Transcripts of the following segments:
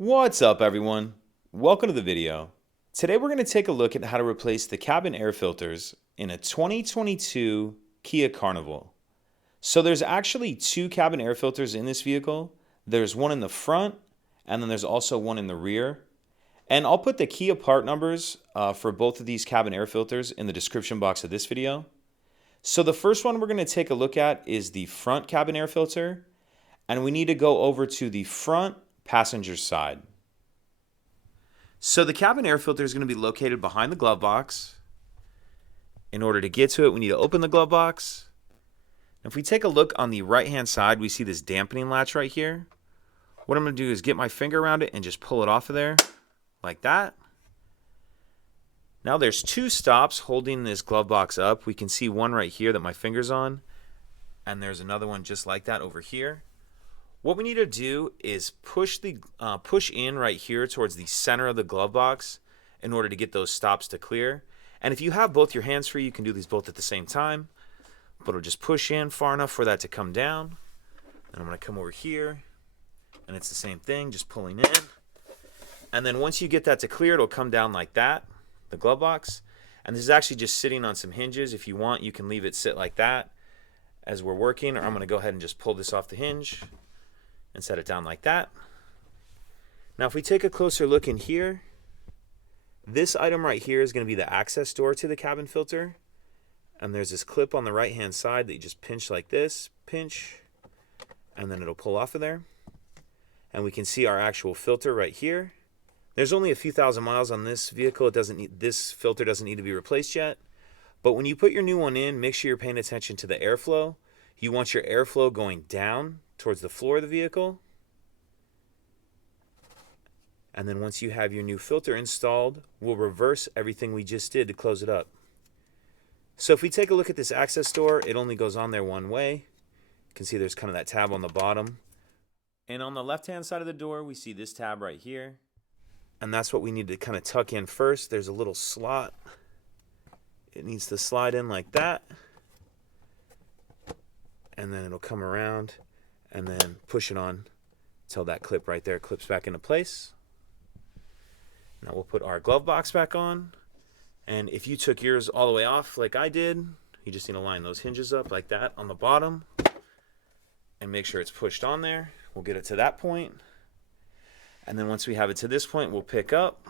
What's up, everyone? Welcome to the video. Today we're going to take a look at how to replace the cabin air filters in a 2022 Kia Carnival. So there's actually two cabin air filters in this vehicle. There's one in the front and then there's also one in the rear. And I'll put the Kia part numbers for both of these cabin air filters in the description box of this video. So the first one we're going to take a look at is the front cabin air filter, and we need to go over to the front passenger side. So the cabin air filter is going to be located behind the glove box. In order to get to it, we need to open the glove box. If we take a look on the right hand side, we see this dampening latch right here. What I'm going to do is get my finger around it and just pull it off of there like that. Now there's two stops holding this glove box up. We can see one right here that my finger's on, and there's another one just like that over here. What we need to do is push in right here towards the center of the glove box in order to get those stops to clear. And if you have both your hands free, you can do these both at the same time. But it'll just push in far enough for that to come down. And I'm going to come over here, and it's the same thing, just pulling in. And then once you get that to clear, it'll come down like that, the glove box. And this is actually just sitting on some hinges. If you want, you can leave it sit like that as we're working, or I'm going to go ahead and just pull this off the hinge and set it down like that. Now if we take a closer look in here, this item right here is going to be the access door to the cabin filter. And there's this clip on the right hand side that you just pinch like this, pinch, and then it'll pull off of there. And we can see our actual filter right here. There's only a few thousand miles on this vehicle. This filter doesn't need to be replaced yet. But when you put your new one in, make sure you're paying attention to the airflow. You want your airflow going down towards the floor of the vehicle. And then once you have your new filter installed, we'll reverse everything we just did to close it up. So if we take a look at this access door, it only goes on there one way. You can see there's kind of that tab on the bottom. And on the left-hand side of the door, we see this tab right here. And that's what we need to kind of tuck in first. There's a little slot. It needs to slide in like that. And then it'll come around and then push it on until that clip right there clips back into place. Now we'll put our glove box back on. And if you took yours all the way off like I did, you just need to line those hinges up like that on the bottom and make sure it's pushed on there. We'll get it to that point. And then once we have it to this point, we'll pick up.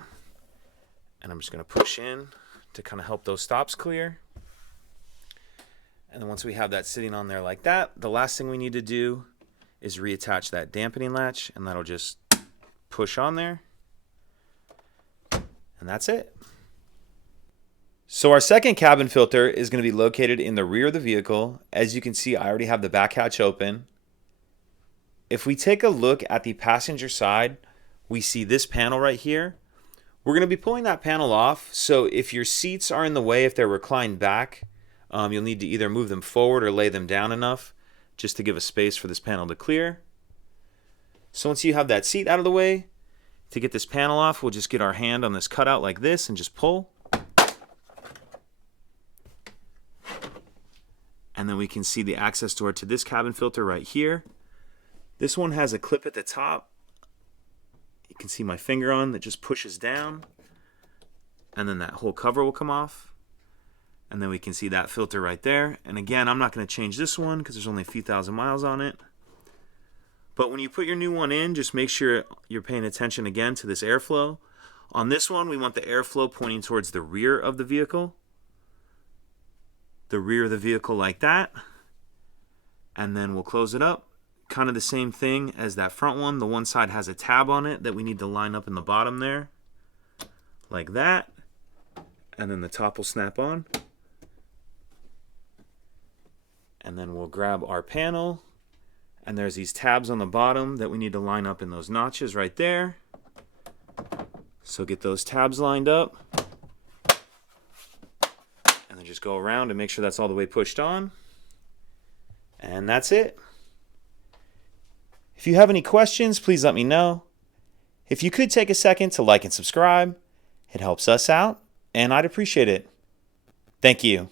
And I'm just going to push in to kind of help those stops clear. And then once we have that sitting on there like that, the last thing we need to do is reattach that dampening latch, and that'll just push on there. And that's it. So our second cabin filter is going to be located in the rear of the vehicle. As you can see, I already have the back hatch open. If we take a look at the passenger side, we see this panel right here. We're going to be pulling that panel off. So if your seats are in the way, if they're reclined back, you'll need to either move them forward or lay them down enough just to give a space for this panel to clear. So once you have that seat out of the way, to get this panel off, we'll just get our hand on this cutout like this and just pull. And then we can see the access door to this cabin filter right here. This one has a clip at the top. You can see my finger on that just pushes down. And then that whole cover will come off. And then we can see that filter right there. And again, I'm not going to change this one because there's only a few thousand miles on it. But when you put your new one in, just make sure you're paying attention again to this airflow. On this one, we want the airflow pointing towards the rear of the vehicle. The rear of the vehicle like that. And then we'll close it up. Kind of the same thing as that front one. The one side has a tab on it that we need to line up in the bottom there. Like that. And then the top will snap on. And then we'll grab our panel, and there's these tabs on the bottom that we need to line up in those notches right there. So get those tabs lined up, and then just go around and make sure that's all the way pushed on. And that's it. If you have any questions, please let me know. If you could take a second to like and subscribe, it helps us out, and I'd appreciate it. Thank you.